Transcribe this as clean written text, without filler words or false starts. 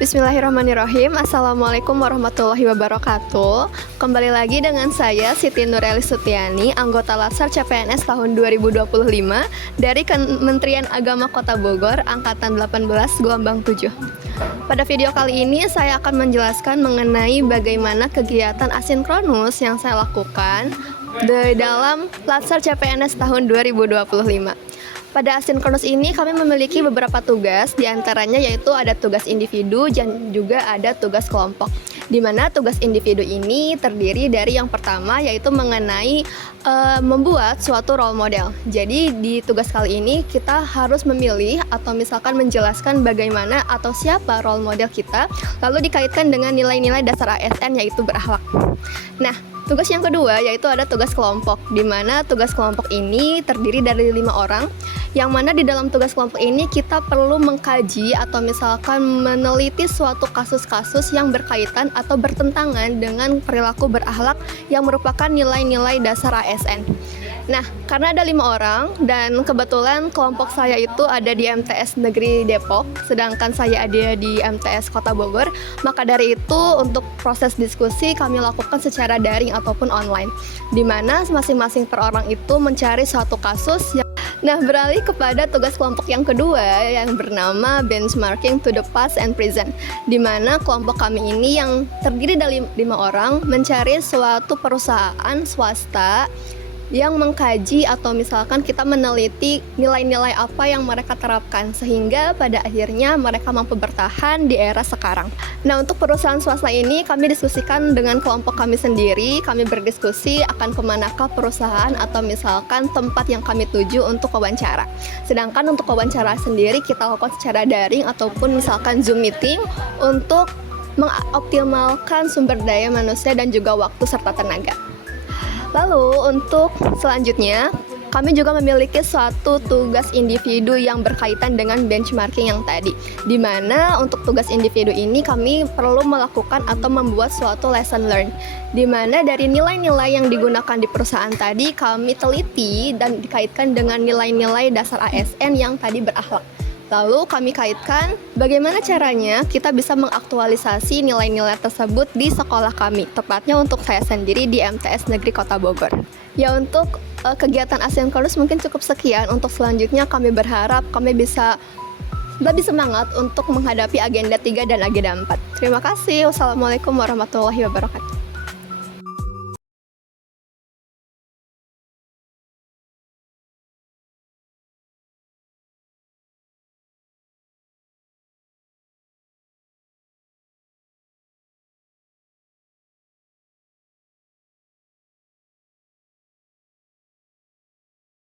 Bismillahirrahmanirrahim. Assalamualaikum warahmatullahi wabarakatuh. Kembali lagi dengan saya Siti Nureli Sutiani, anggota Latsar CPNS tahun 2025 dari Kementerian Agama Kota Bogor, Angkatan 18 gelombang 7. Pada video kali ini saya akan menjelaskan mengenai bagaimana kegiatan asinkronus yang saya lakukan di dalam Latsar CPNS tahun 2025. Pada asinkronus ini kami memiliki beberapa tugas, diantaranya yaitu ada tugas individu dan juga ada tugas kelompok. Di mana tugas individu ini terdiri dari yang pertama yaitu mengenai membuat suatu role model. Jadi di tugas kali ini kita harus memilih atau misalkan menjelaskan bagaimana atau siapa role model kita, lalu dikaitkan dengan nilai-nilai dasar ASN yaitu berakhlak. Nah, tugas yang kedua yaitu ada tugas kelompok, di mana tugas kelompok ini terdiri dari 5 orang, yang mana di dalam tugas kelompok ini kita perlu mengkaji atau misalkan meneliti suatu kasus-kasus yang berkaitan atau bertentangan dengan perilaku berakhlak yang merupakan nilai-nilai dasar ASN. Nah, karena ada 5 orang dan kebetulan kelompok saya itu ada di MTS Negeri Depok, sedangkan saya ada di MTS Kota Bogor, maka dari itu untuk proses diskusi kami lakukan secara daring ataupun online, di mana masing-masing per orang itu mencari suatu kasus yang... Nah, beralih kepada tugas kelompok yang kedua yang bernama benchmarking to the past and present, di mana kelompok kami ini yang terdiri dari 5 orang mencari suatu perusahaan swasta yang mengkaji atau misalkan kita meneliti nilai-nilai apa yang mereka terapkan sehingga pada akhirnya mereka mampu bertahan di era sekarang. Nah, untuk perusahaan swasta ini kami diskusikan dengan kelompok kami sendiri, kami berdiskusi akan kemanakah perusahaan atau misalkan tempat yang kami tuju untuk wawancara. Sedangkan untuk wawancara sendiri kita lakukan secara daring ataupun misalkan Zoom meeting untuk mengoptimalkan sumber daya manusia dan juga waktu serta tenaga. Lalu untuk selanjutnya, kami juga memiliki suatu tugas individu yang berkaitan dengan benchmarking yang tadi, di mana untuk tugas individu ini kami perlu melakukan atau membuat suatu lesson learn, di mana dari nilai-nilai yang digunakan di perusahaan tadi kami teliti dan dikaitkan dengan nilai-nilai dasar ASN yang tadi berakhlak. Lalu kami kaitkan bagaimana caranya kita bisa mengaktualisasi nilai-nilai tersebut di sekolah kami, tepatnya untuk saya sendiri di MTS Negeri Kota Bogor. Ya, untuk kegiatan asinkronus mungkin cukup sekian. Untuk selanjutnya kami berharap kami bisa lebih semangat untuk menghadapi agenda 3 dan agenda 4. Terima kasih. Wassalamualaikum warahmatullahi wabarakatuh.